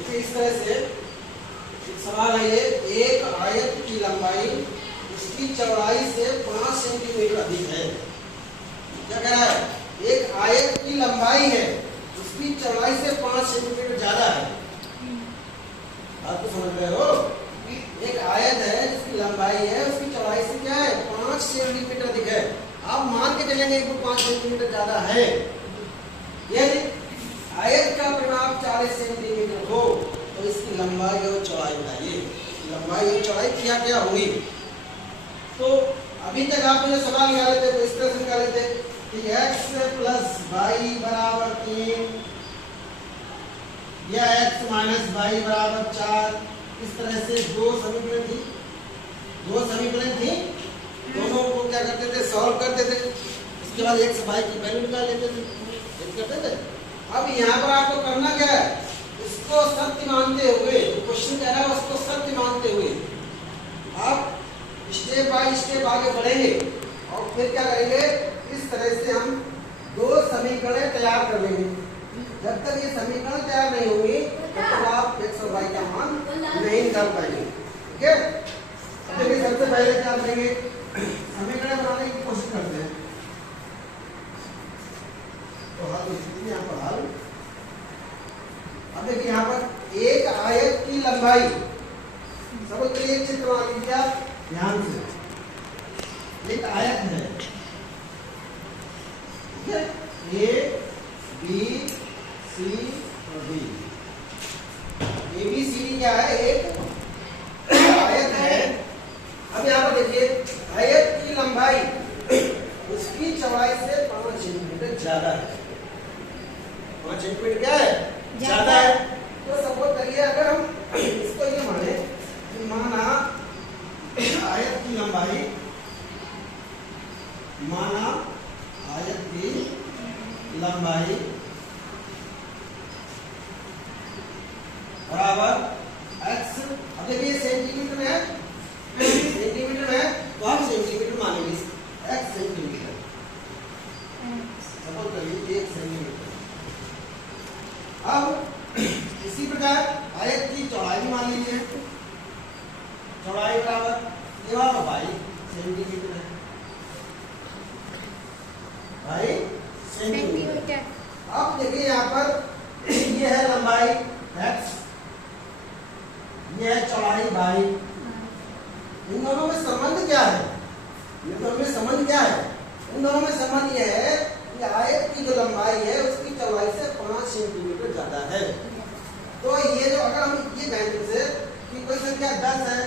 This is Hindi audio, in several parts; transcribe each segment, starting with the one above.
देखिए इस तरह से एक सवाल है ये, एक आयत की लंबाई उसकी चौड़ाई से 5 सेंटीमीटर अधिक है। क्या कह रहा है? एक आयत की लंबाई है उसकी चौड़ाई से 5 सेंटीमीटर ज्यादा है। आप तो समझ रहे हो? एक आयत है जिसकी लंबाई है उसकी चौड़ाई से क्या है? 5 सेंटीमीटर अधिक है। आप मान के चलेंगे कि 5 सेंटीमीटर ज्यादा है। यदि आयत का परिमाप 40 सेंटीमीटर हो तो इसकी लंबाई और चौड़ाई बताइए। लंबाई और चौड़ाई क्या क्या होगी? तो अभी तक आपने जो सवाल निकाले थे तो इस तरह से निकाले थे कि x प्लस वाई बराबर 3 या x माइनस वाई बराबर 4। इस तरह से दो समीकरण थी। दोनों को क्या करते थे? सॉल्व करते थे। इसके बाद x वाई की वैल्यू निकाल लेते थे। करते थे। अब यहाँ पर आपको करना क्या है? इसको सत्य मानते हुए, क्वेश्चन कह रहा है उसको सत्य मानते हुए आप स्टेप बाय स्टेप आगे बढ़ेंगे और फिर क्या करेंगे? इस तरह से हम दो समीकरण तैयार कर लेंगे। जब तक ये समीकरण तैयार नहीं होंगे तब तक आप x और y का मान नहीं निकाल पाएंगे। ठीक है? देखिए सबसे पहले क्या करेंगे? समीकरण बनाने की कोशिश करते हैं। तो हल यहाँ पर हल। अब देखिए यहाँ पर एक आयत की लंबाई, सबसे एक चित्र बना लीजिए आप ध्यान से। एक आयत है, ठीक है? ए बी सी और D. A B C D क्या है? एक आयत है। अब यहाँ पर देखिए आयत की लंबाई उसकी चौड़ाई से 5 सेंटीमीटर ज्यादा है। 5 सेंटीमीटर क्या है? ज्यादा है। तो सपोज करिए अगर हम इसको ये माने कि माना आयत की लंबाई, बराबर x। अब देखिए सेंटीमीटर में है, सेंटीमीटर है तो हम सेंटीमीटर मानेंगे। x सेंटीमीटर, सपोज करिए 1 सेंटीमीटर। अब इसी प्रकार आयत की चौड़ाई भी मान लीजिए। चौड़ाई बराबर ये वाला 22 सेंटीमीटर है। 22 सेंटीमीटर। अब देखिए यहाँ पर ये है लंबाई x, ये है चौड़ाई y। इन दोनों में संबंध क्या है? इन दोनों में संबंध क्या है? इन दोनों में संबंध ये है कि आयत की जो लंबाई है उसकी चौड़ाई से 5 सेंटीमीटर ज्यादा है। तो ये जो अगर हम ये कहें से कि कोई संख्या 10 है,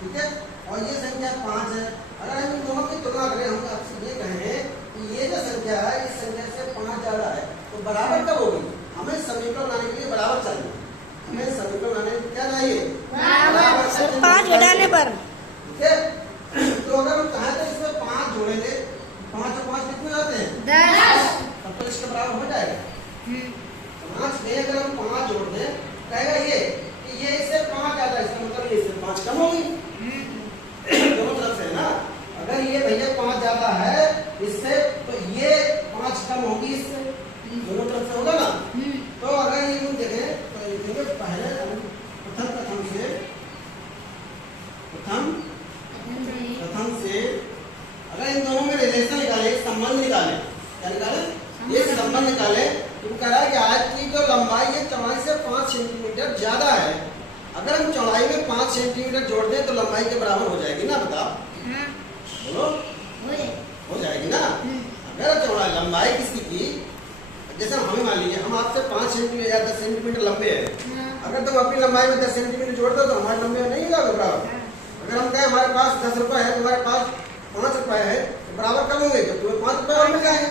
ठीक है, और ये संख्या 5 है, अगर हम इन दोनों की तुलना करें, हम आपसे ये कहें कि ये जो संख्या है इस संख्या से 5 ज्यादा है, तो बराबर कब होगी? हमें समीकरण लाने के लिए बराबर चाहिए। हमें समीकरण लाने के लिए क्या चाहिए? बराबर। 5 घटाने पर, ठीक है? तो अगर हम चाहें तो इसमें 5 जोड़ेंगे, 5 और 5 कितने आते हैं? 10। तब तो इसके बराबर हो जाएगा। 5 में अगर हम 5 जोड़ दें, कहेगा ये कि ये इससे 5 ज्यादा है, इसका मतलब ये इससे 5 कम होगी। दोनों तरफ से ना, अगर ये भैया 5 ज्यादा है इससे, तो ये 5 कम होगी इससे। दोनों तरफ से होगा ना। तो अगर ये हम देखें तो ये देखिए पहले प्रथम से अगर इन दोनों में रिलेशन निकाले, संबंध निकाले, क्या निकाले? ये संबंध निकाले तो कह रहा है कि आयत की जो लंबाई है चौड़ाई से 5 सेंटीमीटर ज्यादा है। अगर हम चौड़ाई में 5 सेंटीमीटर जोड़ दें तो लंबाई के बराबर हो जाएगी ना? बताओ, बोलो, हो जाएगी ना? अगर चौड़ाई लंबाई किसी की, जैसे हमें मान लीजिए हम आपसे 5 सेंटीमीटर या 10 सेंटीमीटर लंबे हैं, अगर तुम अपनी लंबाई में 10 सेंटीमीटर जोड़ दो तो हमारी लंबाई नहीं होगा बराबर। अगर हम कहें हमारे पास 10 रुपए है, तुम्हारे पास 5 रुपए है, तो बराबर कब होंगे? जब तुम्हें 5 रुपए और मिल जाएंगे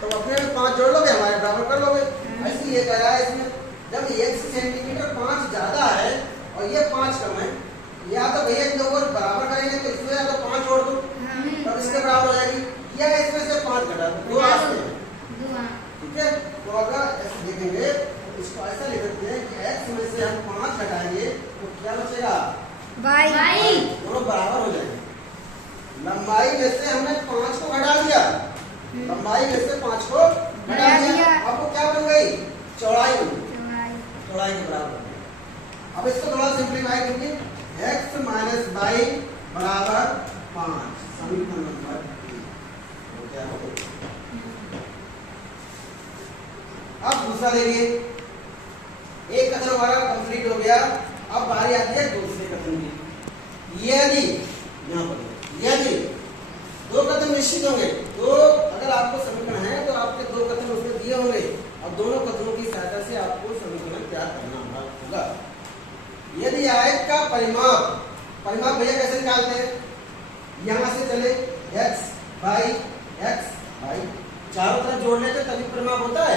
तो अपने में 5 जोड़ लोगे, हमारे बराबर कर लोगे। ऐसे ये कह रहा है इसमें जब 1 सेंटीमीटर 5 ज्यादा है और ये 5 कम है, या तो भैया इन लोगों को बराबर करेंगे तो इसमें या तो 5 जोड़ दो तब इसके बराबर हो जाएगी, या इसमें से 5 घटा दो। दो रास्ते हैं, ठीक है? तो अगर ऐसे देखेंगे तो इसको ऐसा लिख सकते हैं कि x में से हम 5 घटाएंगे तो क्या बचेगा? y। दोनों बराबर हो जाएंगे। लंबाई में से हमने 5 को घटा दिया, लंबाई में से 5 को घटा दिया, आपको क्या बन गई? चौड़ाई बन गई। चौड़ाई के बराबर। अब इसको थोड़ा सिंप्लीफाई करिए, x माइनस वाई बराबर 5, समीकरण नंबर 3 हो गया। अब दूसरा देखिए, एक कथन हमारा कंप्लीट हो गया। अब बारी आती है दूसरे कथन की। यदि यहाँ पर यदि दो कथन निश्चित होंगे, तो अगर आपको समीकरण है तो आपके दो कथन उसमें दिए होंगे और दोनों कथनों की सहायता से आपको समीकरण तैयार करना होगा। यदि आयत का परिमाप भैया कैसे निकालते हैं, यहाँ से चले x बाई चारों तरफ जोड़ लेते तभी परिमाप होता है।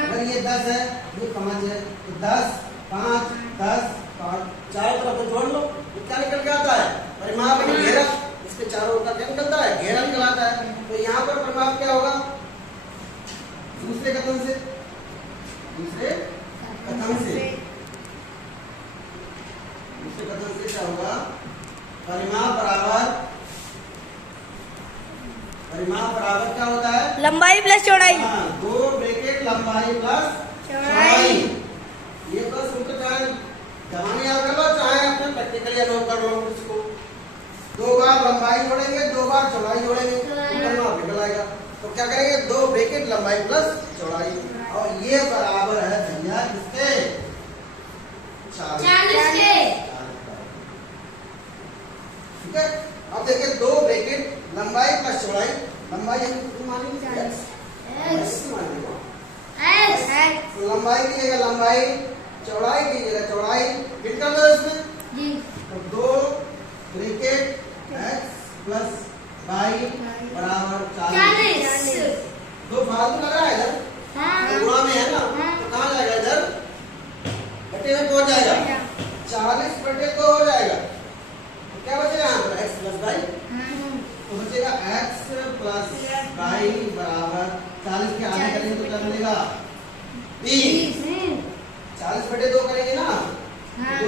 अगर ये 10 है, ये 5 है, तो 10 5 10 5 चारों तरफ जोड़ लो तो क्या निकल के आता है, परिमाप घेरा। इसके चारों ओर का क्या निकलता है, घेरा निकल आता है। तो यहाँ पर परिमाप क्या होगा, दूसरे कथन से क्या होगा, परिमाप बराबर क्या होता है, लंबाई प्लस चौड़ाई। दो ब्रैकेट लंबाई प्लस चौड़ाई। ये बस उनको चाहे जमाने याद कर लो, चाहे अपने प्रैक्टिकली अनुभव कर लो। इसको दो बार लंबाई जोड़ेंगे, दो बार चौड़ाई जोड़ेंगे, परिमाप निकल आएगा। तो क्या करेंगे, दो ब्रैकेट लंबाई प्लस चौड़ाई, और ये बराबर है भैया किसके, 40 के। ठीक है। अब देखिए, दो ब्रैकेट लंबाई प्लस चौड़ाई, लंबाई हम कितनी मानेंगे, x मानेंगे, तो लंबाई की जगह लंबाई, चौड़ाई की जगह चौड़ाई, फिट कर दो इसमें। तो दो ब्रैकेट x प्लस y बराबर 40। दो फालतू लग रहा है इधर, तो गुणा में है ना, तो कहाँ जाएगा, इधर बटे में पहुंच जाएगा, 40 बटे 2 हो जाएगा। तो क्या बचेगा यहाँ पर, x प्लस y, तो बचेगा x प्लस y बराबर 40 के आगे करेंगे तो क्या मिलेगा, 20। 40 बटे 2 करेंगे ना, तो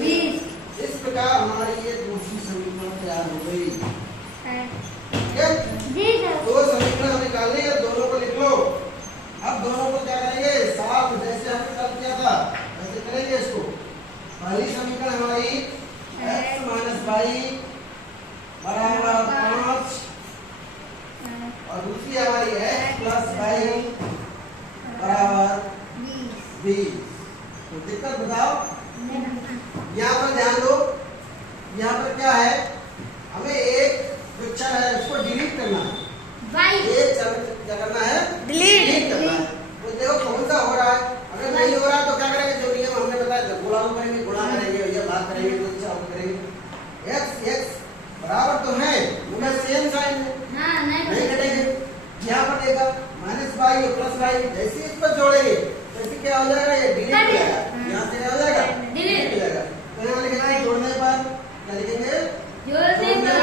20। इस प्रकार हमारी ये दूसरी समीकरण तैयार हो गई। ठीक है, दो समीकरण हम निकाल लिए, दोनों को लिख लो। अब दोनों को क्या करेंगे, साफ जैसे हमने कल किया था वैसे करेंगे इसको। पहली समीकरण हमारी x माइनस वाई बराबर 5, और दूसरी हमारी x प्लस वाई बराबर 20। तो दिक्कत बताओ, यहाँ पर ध्यान दो, यहाँ पर क्या है, हमें एक जो चर है उसको डिलीट करना है। एक चर क्या करना है, डिलीट करना है। तो देखो कौन सा हो रहा है, अगर नहीं हो रहा तो क्या करेंगे, जो नियम हमने बताया, गुणा करेंगे, या भाग करेंगे, तो करेंगे। x बराबर तो है, उनमें सेम साइन है, नहीं कटेंगे। यहाँ पर देखा माइनस वाई और प्लस वाई, जैसे इस पर जोड़ेंगे जैसे क्या हो जाएगा, ये डिलीट हो जाएगा। यहाँ से क्या हो जाएगा, डिलीट हो जाएगा। तो यहाँ लिखेंगे जोड़ने पर, क्या लिखेंगे, जोड़ने पर।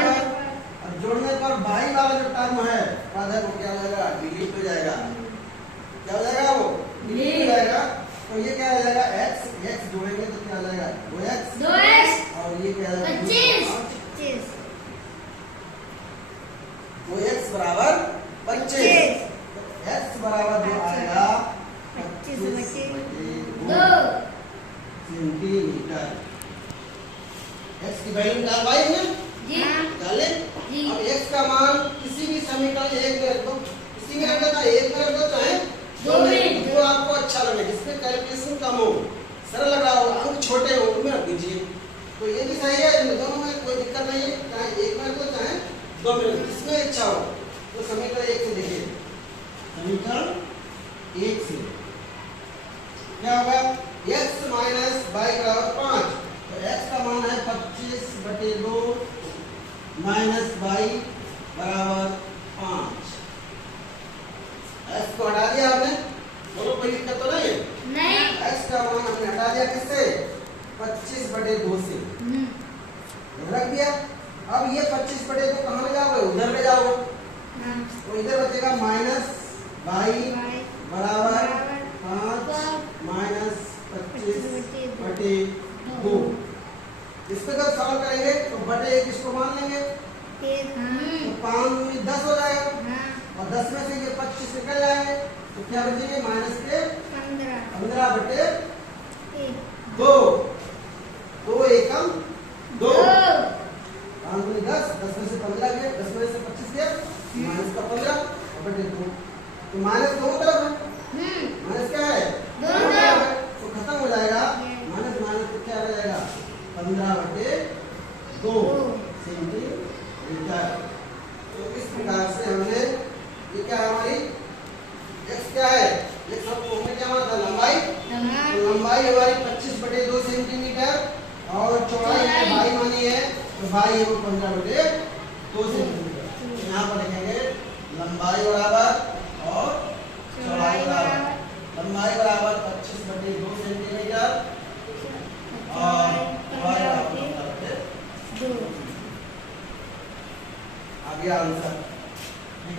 और जोड़ने पर वाई वाला जो टर्म है वो क्या हो जाएगा, डिलीट हो जाएगा। क्या हो जाएगा, वो डिलीट हो जाएगा। तो ये क्या हो जाएगा, x जोड़ेंगे तो क्या हो जाएगा, 2x, और ये क्या हो जाएगा, 25। 2x बराबर 25, x बराबर जो आएगा 25/2 सेंटीमीटर। x की वैल्यू निकालवाई है डाले। अब x का मान किसी भी समीकरण एक में रख दो, किसी में रख देना, एक में रख दो चाहे दो में, जो आपको अच्छा लगे, जिसमें कैलकुलेशन कम हो, सरल लग रहा हो, अंक छोटे हो, उनमें रख दीजिए। तो ये भी सही है, इन दोनों में कोई दिक्कत नहीं है, चाहे एक में रख दो चाहे दो में, जिसमें इच्छा हो। तो समीकरण 1 से देखिए, समीकरण 1 से क्या होगा, x माइनस वाई बराबर 5, तो x का मान है 25/2 माइनस वाई बराबर 5। x को हटा दिया आपने, बोलो कोई दिक्कत तो नहीं है, x का मान हमने हटा दिया किससे, 25/2 से रख दिया। अब ये 25/2 कहाँ ले जाओगे, उधर ले जाओगे, तो इधर बचेगा माइनस वाई बराबर 5 माइनस 25/2। इसको जब सॉल्व करेंगे तो बटे 1 इसको मान लेंगे, तो 5 में 10 हो जाएगा, और 10 में से ये 25 निकल जाएंगे, तो क्या बचेंगे, माइनस के 15/2। 2 2 एकम 2 5 दूनी 10 10 में से 15 गया 10 में से 25 गया माइनस का 15 बटे 2 तो माइनस दोनों तरफ है माइनस क्या है दोनों तरफ है तो खत्म हो जाएगा माइनस माइनस तो क्या रह जाएगा 15 बटे 2 सेंटीमीटर। तो इस प्रकार से हमने ये क्या है हमारी x क्या है x सबको हमने क्या माना था लंबाई तो लंबाई हमारी 25 बटे 2 सेंटीमीटर और चौड़ाई हमने बाई मानी है तो बाई है वो 15 बटे 2 सेंटीमीटर। तो यहाँ पर लिखेंगे लंबाई बराबर और चौड़ाई बराबर लंबाई बराबर 25 बटे 2 सेंटीमीटर और चौड़ाई बराबर 15 बटे 2। आ गया आंसर।